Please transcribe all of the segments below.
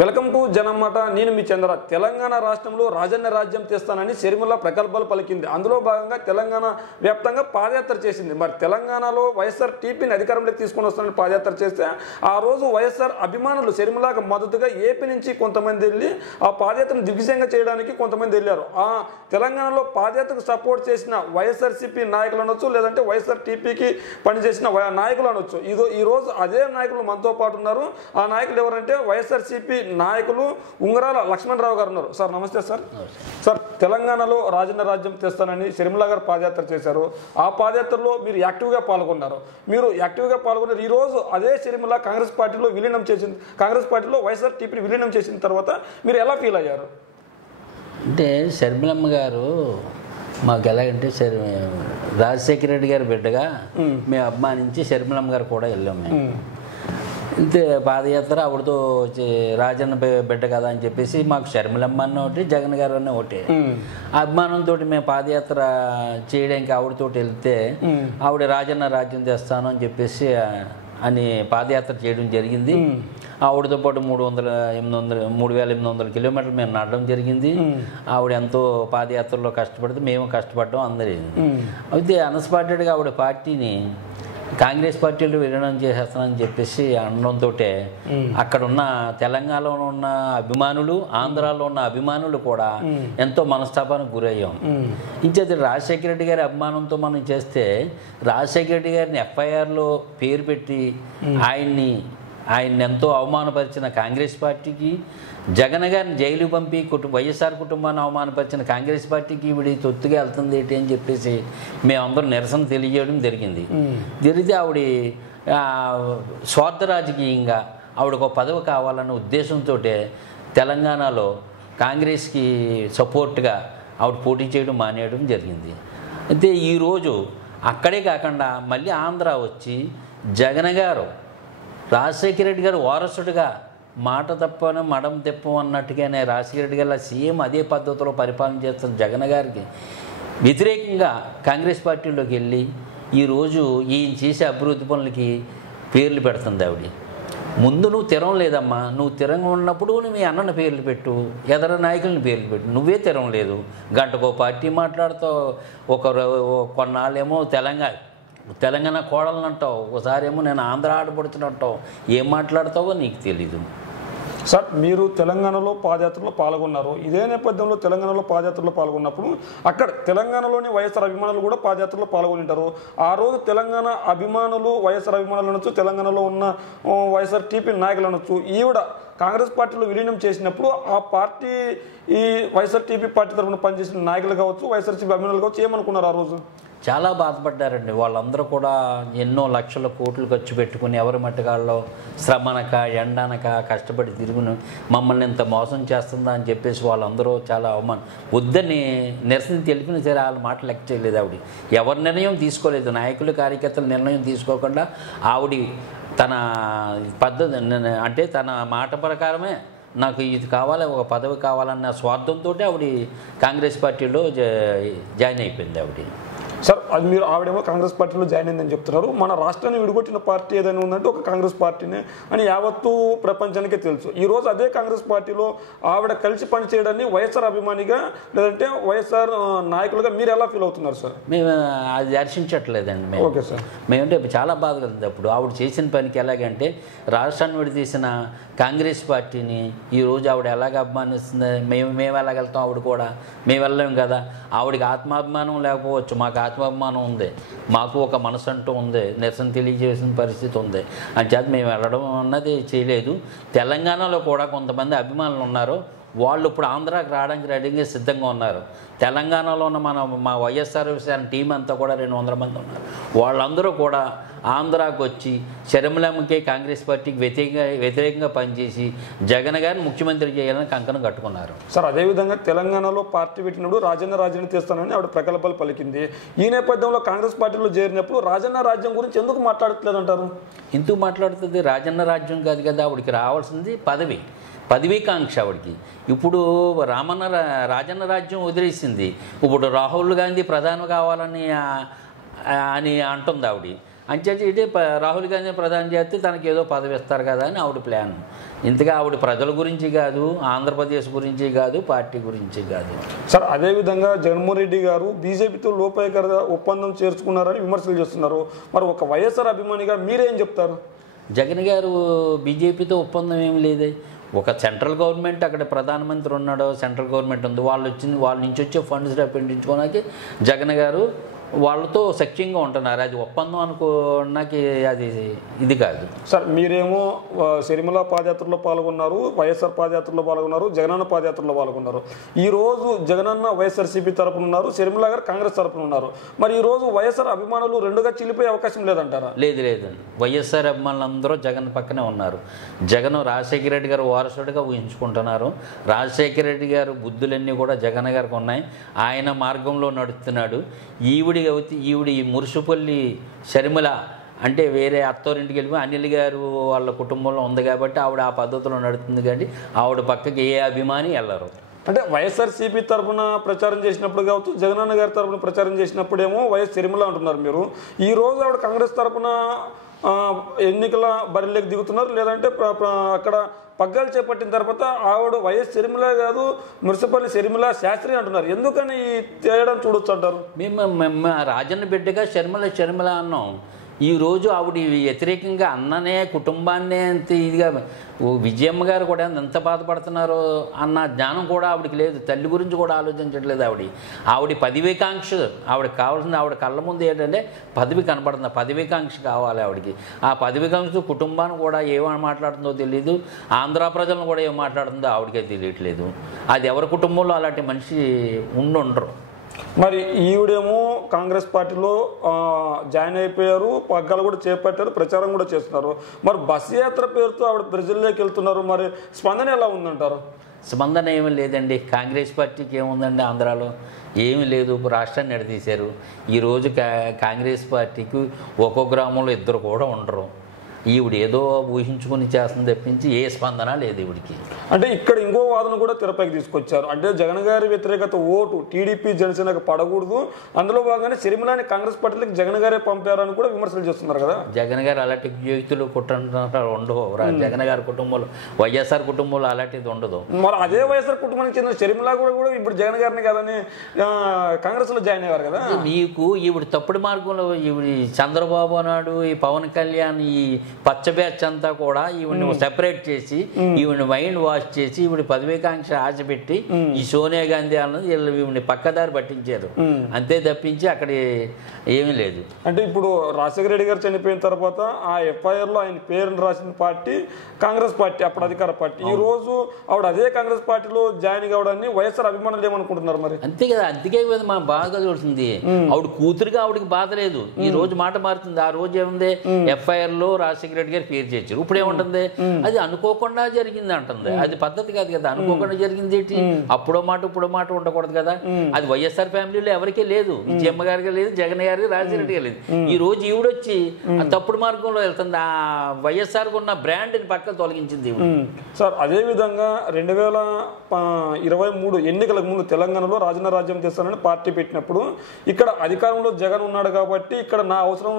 Welcome to జనమాట. నేను మీ చంద్ర. తెలంగాణ రాష్ట్రంలో రాజన్న రాజ్యం తెస్తానని షర్మిల ప్రకల్పాలు పలికింది. అందులో భాగంగా తెలంగాణ వ్యాప్తంగా పాదయాత్ర చేసింది. మరి తెలంగాణలో వైఎస్ఆర్ టీపీని అధికారంలోకి తీసుకొని వస్తానని పాదయాత్ర చేస్తే ఆ రోజు వైఎస్ఆర్ అభిమానులు షర్మిలకు మద్దతుగా ఏపీ నుంచి కొంతమంది వెళ్ళి ఆ పాదయాత్రను దిగ్విజయంగా చేయడానికి కొంతమంది వెళ్ళారు. ఆ తెలంగాణలో పాదయాత్రకు సపోర్ట్ చేసిన వైఎస్ఆర్సీపీ నాయకులు అనొచ్చు, లేదంటే వైఎస్ఆర్ టీపీకి పనిచేసిన నాయకులు అనొచ్చు. ఈ రోజు అదే నాయకులు మనతో పాటు ఉన్నారు. ఆ నాయకులు ఎవరంటే వైఎస్ఆర్సీపీ నాయకులు ఉంగరాల లక్ష్మణరావు గారు ఉన్నారు. సార్ నమస్తే సార్. సార్, తెలంగాణలో రాజన్న రాజ్యం తెస్తానని షర్మిల గారు పాదయాత్ర చేశారు. ఆ పాదయాత్రలో మీరు యాక్టివ్గా పాల్గొన్నారు. ఈ రోజు అదే షర్మిల కాంగ్రెస్ పార్టీలో విలీనం చేసింది. కాంగ్రెస్ పార్టీలో వైఎస్ఆర్ టీపీని విలీనం చేసిన తర్వాత మీరు ఎలా ఫీల్ అయ్యారు? అంటే షర్మిలమ్మ గారు మాకు ఎలాగంటే రాజశేఖర రెడ్డి గారి బిడ్డగా మేము అభిమానించి షర్మిలమ్మ గారు కూడా వెళ్ళాం. మేము ఇంతే పాదయాత్ర ఆవిడతో రాజన్న బిడ్డ కదా అని చెప్పేసి మాకు షర్మిలమ్మ అన్న ఒకటి, జగన్ గారు అన్న ఒకటి అభిమానంతో మేము పాదయాత్ర చేయడానికి ఆవిడతో వెళ్తే ఆవిడ రాజన్న రాజ్యం తెస్తాను అని చెప్పేసి అని పాదయాత్ర చేయడం జరిగింది. ఆవిడతో పాటు 3,800 కిలోమీటర్లు మేము నడడం జరిగింది. ఆవిడ ఎంతో పాదయాత్రలో కష్టపడితే మేము కష్టపడడం అందరి. అయితే అన్ఎక్స్పెక్టెడ్గా ఆవిడ పార్టీని కాంగ్రెస్ పార్టీలో విలీనం చేసేస్తానని చెప్పేసి అనడంతో అక్కడున్న తెలంగాణలో ఉన్న అభిమానులు, ఆంధ్రాలో ఉన్న అభిమానులు కూడా ఎంతో మనస్తాపానికి గురయ్యాం. ఇంచేది రాజశేఖర రెడ్డి గారి అభిమానంతో మనం చేస్తే రాజశేఖర రెడ్డి గారిని ఎఫ్ఐఆర్లో పేరు పెట్టి ఆయన్ని ఎంతో అవమానపరిచిన కాంగ్రెస్ పార్టీకి, జగన్ గారిని జైలు పంపి వైఎస్ఆర్ కుటుంబాన్ని అవమానపరిచిన కాంగ్రెస్ పార్టీకి వీడి తొత్తుగా వెళ్తుంది ఏంటి అని చెప్పేసి మేమందరం నిరసన తెలియజేయడం జరిగింది. జరిగితే ఆవిడ స్వార్థ రాజకీయంగా ఆవిడకు ఒక పదవి కావాలన్న ఉద్దేశంతో తెలంగాణలో కాంగ్రెస్కి సపోర్ట్గా ఆవిడ పోటీ చేయడం మానేయడం జరిగింది. అయితే ఈరోజు అక్కడే కాకుండా మళ్ళీ ఆంధ్ర వచ్చి జగన్ గారు రాజశేఖర రెడ్డి గారు వారసుడిగా మాట తప్పను మడం తెప్పం అన్నట్టుగానే రాజశేఖర రెడ్డి గారు సీఎం అదే పద్ధతిలో పరిపాలన చేస్తున్న జగన్ గారికి వ్యతిరేకంగా కాంగ్రెస్ పార్టీలోకి వెళ్ళి ఈరోజు ఈయన చేసే అభివృద్ధి పనులకి పేర్లు పెడుతుంది ఆవిడ. ముందు నువ్వు తిరం లేదమ్మా, నువ్వు తిరంగా ఉన్నప్పుడు మీ అన్నని పేర్లు పెట్టు, ఎదర నాయకులని పేర్లు పెట్టు. నువ్వే తిరం లేదు. గంటకో పార్టీ మాట్లాడుతావు, కొన్నాళ్ళేమో తెలంగాణ కోడలను అంటావు, ఒకసారి ఏమో నేను ఆంధ్ర ఆడపడుతున్నట్టావు. ఏం మాట్లాడతావో నీకు తెలీదు. సార్, మీరు తెలంగాణలో పాదయాత్రలో పాల్గొన్నారు. ఇదే నేపథ్యంలో తెలంగాణలో పాదయాత్రలో పాల్గొన్నప్పుడు అక్కడ తెలంగాణలోని వైఎస్ఆర్ అభిమానులు కూడా పాదయాత్రలో పాల్గొంటారు. ఆ రోజు తెలంగాణ అభిమానులు, వైఎస్ఆర్ అభిమానులు అనొచ్చు, తెలంగాణలో ఉన్న వైఎస్ఆర్ టీపీ నాయకులు అనొచ్చు, ఈవిడ కాంగ్రెస్ పార్టీలో విలీనం చేసినప్పుడు ఆ పార్టీ ఈ వైఎస్ఆర్ టీపీ పార్టీ తరఫున పనిచేసిన నాయకులు కావచ్చు, వైఎస్ఆర్సీపీ అభిమానులు కావచ్చు, ఏమనుకున్నారు ఆ రోజు? చాలా బాధపడ్డారండి. వాళ్ళందరూ కూడా ఎన్నో లక్షల కోట్లు ఖర్చు పెట్టుకుని ఎవరి మట్టుగాళ్ళలో శ్రమనక ఎండనక కష్టపడి తిరుగును మమ్మల్ని ఇంత మోసం చేస్తుందా అని చెప్పేసి వాళ్ళందరూ చాలా అవమానం వద్దని నిరసన తెలిపిన సరే వాళ్ళ మాట లెక్క చేయలేదు. ఆవిడ ఎవరి నిర్ణయం తీసుకోలేదు. నాయకులు కార్యకర్తల నిర్ణయం తీసుకోకుండా ఆవిడ తన పద్ధతి అంటే తన మాట ప్రకారమే నాకు ఇది కావాలి, ఒక పదవి కావాలన్న స్వార్థంతో ఆవిడ కాంగ్రెస్ పార్టీలో జాయిన్ అయిపోయింది ఆవిడ. సార్, అది మీరు ఆవిడేమో కాంగ్రెస్ పార్టీలో జాయిన్ అయిందని చెప్తున్నారు. మన రాష్ట్రాన్ని విడగొట్టిన పార్టీ ఏదైనా ఉందంటే ఒక కాంగ్రెస్ పార్టీనే అని యావత్తు ప్రపంచానికే తెలుసు. ఈరోజు అదే కాంగ్రెస్ పార్టీలో ఆవిడ కలిసి పనిచేయడాన్ని వైఎస్ఆర్ అభిమానిగా లేదంటే వైఎస్ఆర్ నాయకులుగా మీరు ఎలా ఫీల్ అవుతున్నారు సార్? మేము అది దర్శించట్లేదండి. మేము ఓకే సార్, మేమంటే చాలా బాధ కలిగింది. అప్పుడు ఆవిడ చేసిన పనికి ఎలాగంటే రాష్ట్రాన్ని విడదీసిన కాంగ్రెస్ పార్టీని ఈరోజు ఆవిడ ఎలాగ అభిమానిస్తుంది, మేము ఎలాగెళ్తాం, ఆవిడ కూడా మేము వెళ్ళలేము కదా. ఆవిడకి ఆత్మాభిమానం లేకపోవచ్చు, మాకు ఆత్మాభిమానం ఉంది, మాకు ఒక మనసు అంటూ ఉంది, నిరసన తెలియజేసిన పరిస్థితి ఉంది. అని చేత మేము వెళ్ళడం అన్నది చేయలేదు. తెలంగాణలో కూడా కొంతమంది అభిమానులు ఉన్నారు. వాళ్ళు ఇప్పుడు ఆంధ్రాకి రావడానికి రెడీగా సిద్ధంగా ఉన్నారు. తెలంగాణలో ఉన్న మా వైఎస్ఆర్ టీం అంతా కూడా 200 మంది ఉన్నారు. వాళ్ళందరూ కూడా ఆంధ్రాకి వచ్చి షర్మిలమ్మకి కాంగ్రెస్ పార్టీకి వ్యతిరేకంగా పనిచేసి జగన్ గారిని ముఖ్యమంత్రి చేయాలని కంకణం కట్టుకున్నారు. సార్, అదేవిధంగా తెలంగాణలో పార్టీ పెట్టినప్పుడు రాజన్న రాజ్యాన్ని తెస్తానని ఆవిడ ప్రకల్పాలు పలికింది. ఈ నేపథ్యంలో కాంగ్రెస్ పార్టీలో చేరినప్పుడు రాజన్న రాజ్యం గురించి ఎందుకు మాట్లాడట్లేదు అంటారు? ఎందుకు మాట్లాడుతుంది? రాజన్న రాజ్యం కాదు కదా ఆవిడకి రావాల్సింది పదవీకాంక్ష ఆవిడకి. ఇప్పుడు రాజన్న రాజ్యం వదిలేసింది. ఇప్పుడు రాహుల్ గాంధీ ప్రధాని కావాలని అంటుంది ఆవిడ. అంచేది ఇటే రాహుల్ గాంధీ ప్రధాని చేస్తే తనకి ఏదో పదవి ఇస్తారు కదా అని ఆవిడ ప్లాన్. ఇంతగా ఆవిడ ప్రజల గురించి కాదు, ఆంధ్రప్రదేశ్ గురించి కాదు, పార్టీ గురించి కాదు. సార్ అదేవిధంగా జగన్మోహన్ రెడ్డి గారు బీజేపీతో లోపాయకర ఒప్పందం చేర్చుకున్నారని విమర్శలు చేస్తున్నారు. మరి ఒక వైఎస్ఆర్ అభిమానిగా మీరేం చెప్తారు? జగన్ గారు బీజేపీతో ఒప్పందం ఏం లేదే. ఒక సెంట్రల్ గవర్నమెంట్ అక్కడ ప్రధానమంత్రి ఉన్నాడు, సెంట్రల్ గవర్నమెంట్ ఉంది, వాళ్ళ నుంచి వచ్చే ఫండ్స్ పెండించుకోవడానికి జగన్ గారు వాళ్ళతో సఖ్యంగా ఉంటున్నారు. అది ఒప్పందం అనుకోనాకి అది ఇది కాదు. సార్ మీరేమో శర్మిల పాదయాత్రలో పాల్గొన్నారు, వైఎస్ఆర్ పాదయాత్రలో పాల్గొన్నారు, జగనన్న పాదయాత్రలో పాల్గొన్నారు. ఈరోజు జగనన్న వైఎస్ఆర్సీపీ తరపున ఉన్నారు, శర్మిల గారు కాంగ్రెస్ తరపున ఉన్నారు. మరి ఈరోజు వైఎస్ఆర్ అభిమానులు రెండుగా చిల్లిపోయే అవకాశం లేదంటారా? లేదండి. వైఎస్ఆర్ అభిమానులు అందరూ జగన్ పక్కనే ఉన్నారు. జగన్ రాజశేఖర రెడ్డి గారు వారసుడిగా ఊహించుకుంటున్నారు. రాజశేఖర రెడ్డి గారు బుద్ధులన్నీ కూడా జగన్ గారికి ఉన్నాయి. ఆయన మార్గంలో నడుస్తున్నాడు. ఈవిడి మురుసుపల్లి షర్మిల అంటే వేరే అత్తోరింటికి వెళ్ళి అనిల్ గారు వాళ్ళ కుటుంబంలో ఉంది కాబట్టి ఆవిడ ఆ పద్ధతిలో నడుస్తుంది. కానీ ఆవిడ పక్కకి ఏ అభిమాని వెళ్ళరు. అంటే వైఎస్ఆర్సీపీ తరఫున ప్రచారం చేసినప్పుడు కావచ్చు, జగనన్న గారి తరఫున ప్రచారం చేసినప్పుడేమో వైఎస్ షర్మిల అంటున్నారు మీరు. ఈ రోజు ఆవిడ కాంగ్రెస్ తరఫున ఎన్నికల బరిలోకి దిగుతున్నారు, లేదంటే అక్కడ పగ్గాలు చేపట్టిన తర్వాత ఆవిడ వైఎస్ షర్మిల కాదు మున్సిపల్ షర్మిల శాస్త్రి అంటున్నారు. ఎందుకని ఈ తేడా చూడొచ్చు అంటారు? మేము రాజన్న బిడ్డగా షర్మిల అన్నాం. ఈరోజు ఆవిడ వ్యతిరేకంగా అన్ననే కుటుంబాన్నే అంత ఇదిగా విజయమ్మ గారు కూడా ఎంత బాధపడుతున్నారో అన్న జ్ఞానం కూడా ఆవిడకి లేదు. తల్లి గురించి కూడా ఆలోచించట్లేదు. ఆవిడ పదవికాంక్ష, ఆవిడకి కావాల్సింది ఆవిడ కళ్ళ ముందు ఏంటంటే పదవి కనపడుతుంది. పదవికాంక్ష కావాలి ఆవిడకి. ఆ పదవికాంక్ష కుటుంబాన్ని కూడా ఏమని మాట్లాడుతుందో తెలియదు, ఆంధ్ర ప్రజలను కూడా ఏం మాట్లాడుతుందో ఆవిడకే తెలియట్లేదు. అది ఎవరి కుటుంబంలో అలాంటి మనిషి ఉండరు. మరి ఈవిడేమో కాంగ్రెస్ పార్టీలో జాయిన్ అయిపోయారు, పగ్గాలు కూడా చేపట్టారు, ప్రచారం కూడా చేస్తున్నారు. మరి బస్సు యాత్ర పేరుతో ఆవిడ ప్రజల్లోకి వెళ్తున్నారు. మరి స్పందన ఎలా ఉందంటారు? స్పందన ఏమీ లేదండి. కాంగ్రెస్ పార్టీకి ఏముందండి ఆంధ్రాలో? ఏమీ లేదు. రాష్ట్రాన్ని ఎడతీశారు. ఈరోజు కాంగ్రెస్ పార్టీకి ఒక్కో గ్రామంలో ఇద్దరు కూడా ఉండరు. ఈవిడ ఏదో ఊహించుకుని చేస్తుంది తప్పించి ఏ స్పందన లేదు ఈవిడికి. అంటే ఇక్కడ ఇంకో వాదన కూడా తెరపైకి తీసుకొచ్చారు. అంటే జగన్ గారి వ్యతిరేకత ఓటు టీడీపీ జనసేనకు పడకూడదు, అందులో భాగంగానే షర్మిలని కాంగ్రెస్ పార్టీలకు జగన్ గారే పంపారని కూడా విమర్శలు చేస్తున్నారు కదా. జగన్ గారు అలాంటి వ్యక్తులు కుటుంబాలు ఉండవు. జగన్ గారి కుటుంబంలో వైఎస్ఆర్ కుటుంబంలో అలాంటిది ఉండదు. మరి అదే వైఎస్ఆర్ కుటుంబానికి చెందిన షర్మిల కూడా ఇప్పుడు జగన్ గారిని కాదని కాంగ్రెస్ లో జాయిన్ అయ్యారు కదా. నీకు ఈవిడ తప్పుడు మార్గంలో ఈవిడ చంద్రబాబు నాయుడు, ఈ పవన్ కళ్యాణ్, ఈ పచ్చ బ్యాచ్ అంతా కూడా ఈవిని సెపరేట్ చేసి ఈవిని మైండ్ వాష్ చేసి ఈవిడ పదవికాంక్ష ఆశ పెట్టి ఈ సోనియా గాంధీ అన్నది ఈవిని పక్కదారి పట్టించారు. అంతే తప్పించి అక్కడ ఏమీ లేదు. అంటే ఇప్పుడు రాజశేఖర రెడ్డి గారు చనిపోయిన తర్వాత ఆ ఎఫ్ఐఆర్ లో ఆయన పేరును రాసిన పార్టీ కాంగ్రెస్ పార్టీ, అప్పుడు అధికార పార్టీ. ఈ రోజు ఆవిడ అదే కాంగ్రెస్ పార్టీలో జాయిన్ కావడాన్ని వైఎస్ఆర్ అభిమానులు ఏమనుకుంటున్నారు మరి? అంతే కదా. అందుకే మా బాగా చూస్తుంది. ఆవిడ కూతురుగా ఆవిడకి బాధ లేదు. ఈ రోజు మాట మారుతుంది. ఆ రోజు ఏముంది, ఎఫ్ఐఆర్ లో రాజశేఖర రెడ్డి గారు పేరు చేర్చారు. ఇప్పుడు ఏముంటుంది, అది అనుకోకుండా జరిగింది అంటుంది. అది పద్ధతి కాదు కదా. అనుకోకుండా జరిగింది ఏంటి? అప్పుడో మాట ఇప్పుడో మాట ఉండకూడదు కదా. అది వైఎస్ఆర్ ఫ్యామిలీలో ఎవరికీ లేదు. విజయమ్మ గారికి లేదు, జగన్ గారికి, రాజశేఖర రెడ్డి గారికి లేదు. ఈ రోజు ఈవిడొచ్చి తప్పుడు మార్గంలో వెళ్తుంది. ఆ వైఎస్ఆర్ ఉన్న బ్రాండ్ని పక్కన తొలగించింది. సార్ అదే విధంగా 2023 ఎన్నికలకు ముందు తెలంగాణలో రాజన్న రాజ్యం తెస్తానని పార్టీ పెట్టినప్పుడు ఇక్కడ అధికారంలో జగన్ ఉన్నాడు కాబట్టి ఇక్కడ నా అవసరం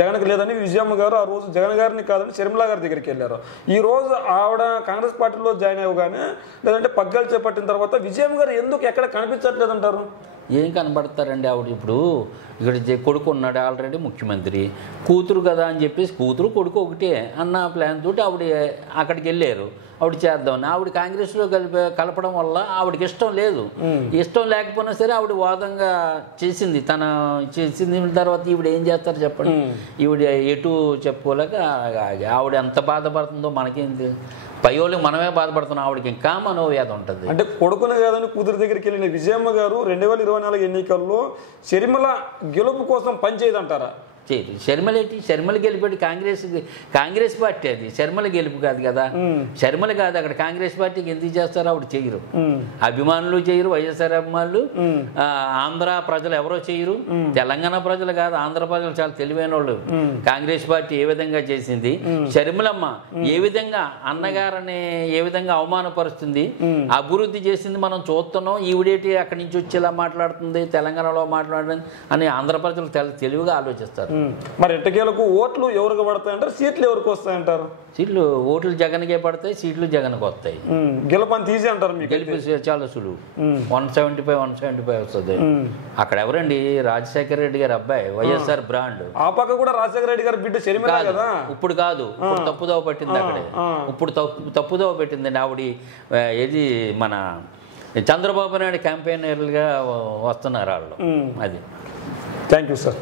జగన్కి లేదని విజయమ్మ గారు ఆ రోజు జగన్ గారిని కాదని షర్మిల గారి దగ్గరికి వెళ్ళారు. ఈ రోజు ఆవిడ కాంగ్రెస్ పార్టీలో జాయిన్ అవ్వగానే లేదంటే పగ్గాలు చేపట్టిన తర్వాత విజయమ్మ గారు ఎందుకు ఎక్కడ కనిపించట్లేదు అంటారు? ఏం కనబడతారండి? ఆవిడ ఇప్పుడు ఇక్కడ కొడుకు ఉన్నాడు ఆల్రెడీ ముఖ్యమంత్రి, కూతురు కదా అని చెప్పేసి కూతురు కొడుకు ఒకటే అన్న ప్లాన్ తోటి ఆవిడ అక్కడికి వెళ్ళారు. ఆవిడ చేద్దామని ఆవిడ కాంగ్రెస్లో కలపడం వల్ల ఆవిడకి ఇష్టం లేదు. ఇష్టం లేకపోయినా సరే ఆవిడ వాదంగా చేసింది. చేసింది తర్వాత ఈవిడ ఏం చేస్తారు చెప్పండి? ఈవిడ ఎటు చెప్పుకోలేక ఆవిడ ఎంత బాధపడుతుందో మనకేంటి, పయోళ్ళకి మనమే బాధపడుతున్నాం. ఆవిడకి ఇంకా మనోవ్యాధి ఉంటుంది. అంటే కొడుకునే కాదని కూతురు దగ్గరికి వెళ్ళిన విజయమ్మ గారు 2024 ఎన్నికల్లో షర్మిల గెలుపు కోసం పనిచేయదంటారా? చేయరు. షర్మిల ఏంటి? షర్మిల గెలిపాడు కాంగ్రెస్ పార్టీ. అది షర్మిల గెలుపు కాదు కదా. షర్మిల కాదు, అక్కడ కాంగ్రెస్ పార్టీకి ఎందుకు చేస్తారో ఆవిడ చేయరు. అభిమానులు చేయరు, వైఎస్ఆర్ అభిమానులు, ఆంధ్ర ప్రజలు ఎవరో చేయరు. తెలంగాణ ప్రజలు కాదు, ఆంధ్ర ప్రజలు చాలా తెలివైన వాళ్ళు. కాంగ్రెస్ పార్టీ ఏ విధంగా చేసింది, షర్మిలమ్మ ఏ విధంగా అన్నగారని ఏ విధంగా అవమానపరుస్తుంది, అభివృద్ధి చేసింది మనం చూస్తున్నాం. ఈవిడేటి అక్కడి నుంచి వచ్చి ఇలా మాట్లాడుతుంది, తెలంగాణలో మాట్లాడుతుంది అని ఆంధ్ర ప్రజలు తెలివిగా ఆలోచిస్తారు. మరి ఎట్టకేలకు ఓట్లు ఎవరికి పడతాయంటారు, సీట్లు ఎవరికి వస్తాయంటారు? సీట్లు ఓట్లు జగన్కే పడతాయి, సీట్లు జగన్కి వస్తాయి. గెలపని తీసి అంటారు మీకు? గెలిపి చాలా సులువు, 175 వస్తుంది. అక్కడ ఎవరండి, రాజశేఖర రెడ్డి గారి అబ్బాయి, వైఎస్ఆర్ బ్రాండ్. ఆ పక్క కూడా రాజశేఖర రెడ్డి గారి బిడ్డ షర్మిల కదా. ఇప్పుడు కాదు, ఇప్పుడు తప్పుదోవ పట్టింది అక్కడే. ఇప్పుడు తప్పుదోవ పెట్టిందండి ఆవిడ. ఏది మన చంద్రబాబు నాయుడు క్యాంపెయినర్లుగా వస్తున్నారు వాళ్ళు. అది. Thank you sir.